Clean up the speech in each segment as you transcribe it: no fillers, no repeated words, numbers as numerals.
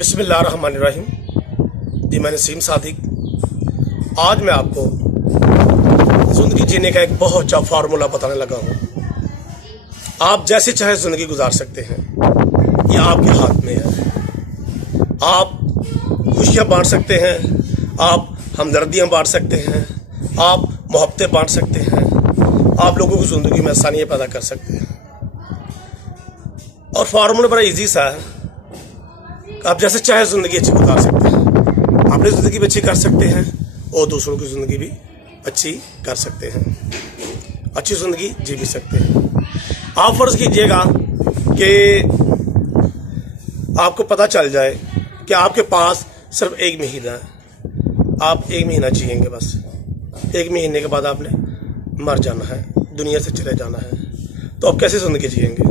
बिस्मिल्लाहिर्रहमानिर्रहीम। जी मैं नसीम सादिक। आज मैं आपको ज़िंदगी जीने का एक बहुत अच्छा फार्मूला बताने लगा हूँ। आप जैसे चाहे ज़िंदगी गुजार सकते हैं, ये आपके हाथ में है। आप खुशियाँ बांट सकते हैं, आप हमदर्दियाँ बांट सकते हैं, आप मोहब्बतें बांट सकते हैं, आप लोगों की ज़िंदगी में आसानियाँ पैदा कर सकते हैं। और फार्मूला बड़ा इजी सा है। आप जैसे चाहे ज़िंदगी अच्छी गुजार सकते हैं, अपनी ज़िंदगी भी अच्छी कर सकते हैं और दूसरों की ज़िंदगी भी अच्छी कर सकते हैं, अच्छी ज़िंदगी जी भी सकते हैं। आप फ़र्ज़ कीजिएगा कि आपको पता चल जाए कि आपके पास सिर्फ एक महीना है, आप एक महीना जिएंगे बस। एक महीने के बाद आपने मर जाना है, दुनिया से चले जाना है, तो आप कैसे ज़िंदगी जिएंगे?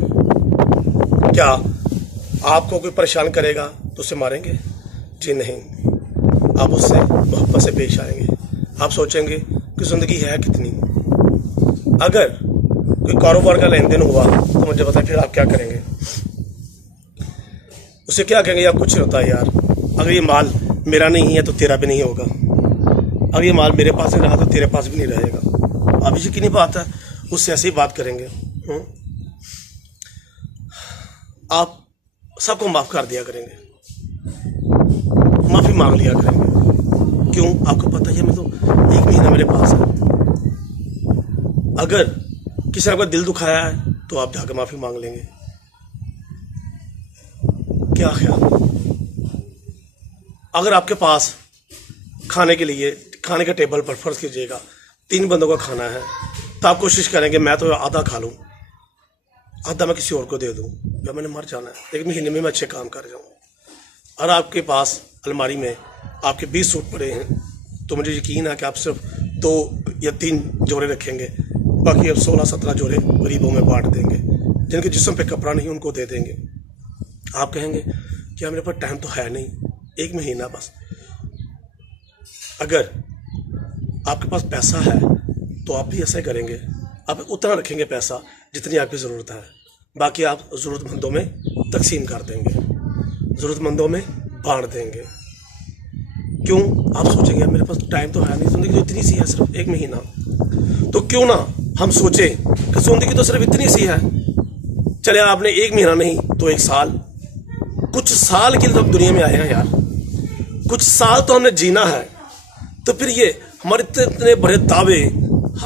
क्या आपको कोई परेशान करेगा तो उसे मारेंगे? जी नहीं, आप उससे मोहब्बत से पेश आएंगे। आप सोचेंगे कि ज़िंदगी है कितनी। अगर कोई कारोबार का लेन देन हुआ तो मुझे बताएं, फिर आप क्या करेंगे? उसे क्या कहेंगे? यार कुछ नहीं होता यार, अगर ये माल मेरा नहीं है तो तेरा भी नहीं होगा, अगर ये माल मेरे पास नहीं रहा तो तेरे पास भी नहीं रहेगा। आप यकीनी बात है, उससे ऐसे ही बात करेंगे। आप सबको माफ़ कर दिया करेंगे, माफ़ी मांग लिया करेंगे। क्यों? आपको पता है मैं तो एक महीना मेरे पास है। अगर किसी ने आपका दिल दुखाया है तो आप जाकर माफ़ी मांग लेंगे। क्या ख्याल? अगर आपके पास खाने के लिए खाने के टेबल पर फ़र्ज़ कीजिएगा 3 बंदों का खाना है, तो आप कोशिश करेंगे मैं तो आधा खा लूँ, आधा मैं किसी और को दे दूँ, जब मैंने मर जाना है। एक महीने में मैं अच्छे काम कर जाऊँ। और आपके पास अलमारी में आपके 20 सूट पड़े हैं, तो मुझे यकीन है कि आप सिर्फ 2 या 3 जोड़े रखेंगे, बाकी अब 16-17 जोड़े गरीबों में बांट देंगे। जिनके जिस्म पे कपड़ा नहीं उनको दे देंगे। आप कहेंगे कि मेरे पास टाइम तो है नहीं, एक महीना बस। अगर आपके पास पैसा है तो आप भी ऐसा करेंगे, आप उतना रखेंगे पैसा जितनी आपकी ज़रूरत है, बाकी आप ज़रूरतमंदों में तकसीम कर देंगे, ज़रूरतमंदों में बांट देंगे। क्यों? आप सोचेंगे मेरे पास टाइम तो है नहीं, ज़िंदगी तो इतनी सी है, सिर्फ एक महीना। तो क्यों ना हम सोचें कि ज़िंदगी तो सिर्फ इतनी सी है, चले आपने एक महीना नहीं तो 1 साल, कुछ साल के लिए तो दुनिया में आए हैं यार, कुछ साल तो हमने जीना है। तो फिर ये हमारे इतने बड़े दावे,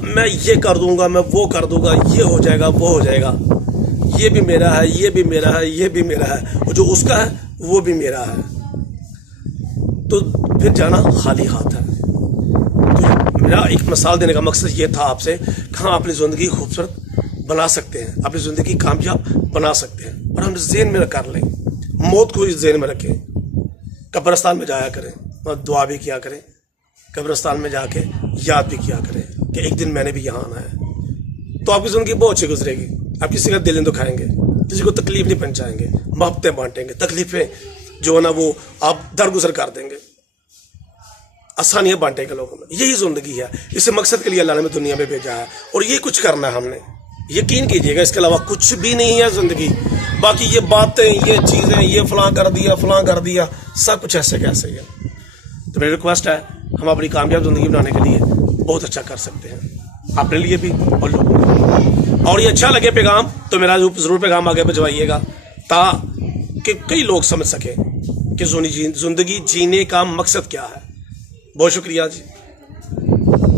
मैं ये कर दूंगा, मैं वो कर दूंगा, ये हो जाएगा, वो हो जाएगा, ये भी मेरा है, ये भी मेरा है, ये भी मेरा है, और जो उसका है वो भी मेरा है, तो फिर जाना खाली हाथ है। तो मेरा एक मिसाल देने का मकसद ये था आपसे कि हम अपनी ज़िंदगी खूबसूरत बना सकते हैं, अपनी ज़िंदगी कामयाब बना सकते हैं। और हम जेहन में कर लें, मौत को इस जेहन में रखें, कब्रिस्तान में जाया करें और दुआ भी किया करें, कब्रिस्तान में जाके याद भी किया करें कि एक दिन मैंने भी यहाँ आना है। तो आपकी ज़िंदगी बहुत अच्छी गुजरेगी। आप किसी का दिल नहीं दुखाएंगे, किसी को तकलीफ नहीं पहुँचाएंगे, मोहब्बतें बांटेंगे, तकलीफ़ें जो है ना वो आप दरगुजर कर देंगे, आसानियाँ बांटेंगे लोगों में। यही ज़िंदगी है, इस मकसद के लिए अल्लाह ने दुनिया में भेजा है और ये कुछ करना है हमने। यकीन कीजिएगा, इसके अलावा कुछ भी नहीं है ज़िंदगी। बाकी ये बातें, ये चीज़ें, ये फलां कर दिया, फलां कर दिया, सब कुछ ऐसे कैसे है। तो मेरी रिक्वेस्ट है, हम अपनी कामयाब ज़िंदगी बनाने के लिए बहुत अच्छा कर सकते हैं, अपने लिए भी और लोगों को। और ये अच्छा लगे पैगाम तो मेरा ज़रूर पैगाम आगे भिजवाइएगा, ताकि कई लोग समझ सकें कि ज़िंदगी जीने का मकसद क्या है। बहुत शुक्रिया जी।